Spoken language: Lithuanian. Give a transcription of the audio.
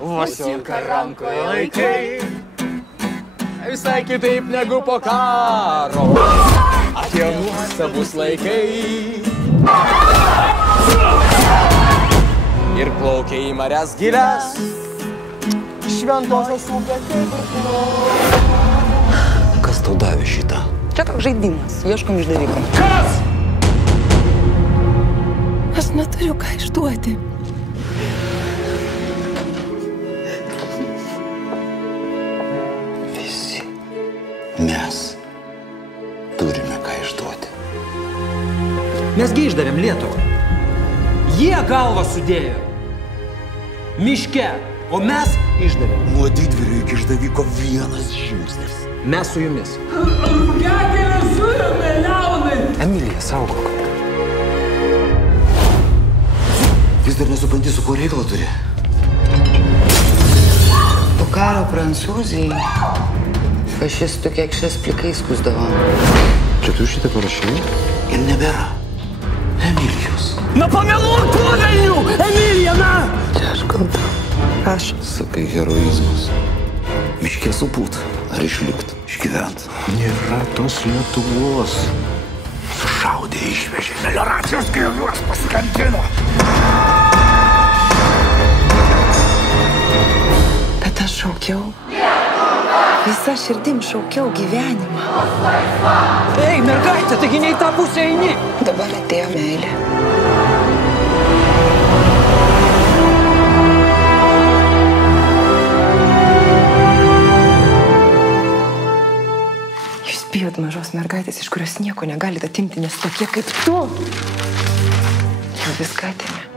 Vasienka rankoje laikai, visai kitaip negu po karo. Atėjo nuostabus laikai ir plaukia į marias gilias, šventosios upės kaip ir kino. Kas tau davė šitą? Čia toks žaidimas, ieškom išdavikų. Kas? Aš neturiu ką išduoti. Visi mes turime ką išduoti. Mesgi išdavėm Lietuvą. Jie galvą sudėjo. Miške, o mes išdavėm. Nuo didvyrio iki išdaviko vienas žingsnis. Mes su jumis. Rugiagelė suėmė liaunai. Emilija, saugok. Vis dar nesupranti, su kuo reikalą turi. Po karo Prancūzijai fašistų kekšės plikai skusdavo. Čia tu šitą parašai? Ir nebėra Emilijos. Na pameluok tuo velniu, Emilija, na! Čia aš kalta. Aš. Sakai, heroizmas. Miškė supūt. Ar išlikt? Išgyvent. Nėra tos Lietuvos. Sušaudė, išvežė. Melioracijos grioviuos paskandino. Bet aš šaukiau. Visa širdim šaukiau gyvenimą. Ei, mergaitė, taigi ne į tą pusę eini. Dabar atėjo meilė. Jūs bijot mažos mergaitės, iš kurios nieko negalite atimti, nes tokie kaip tu jau viską atėmė.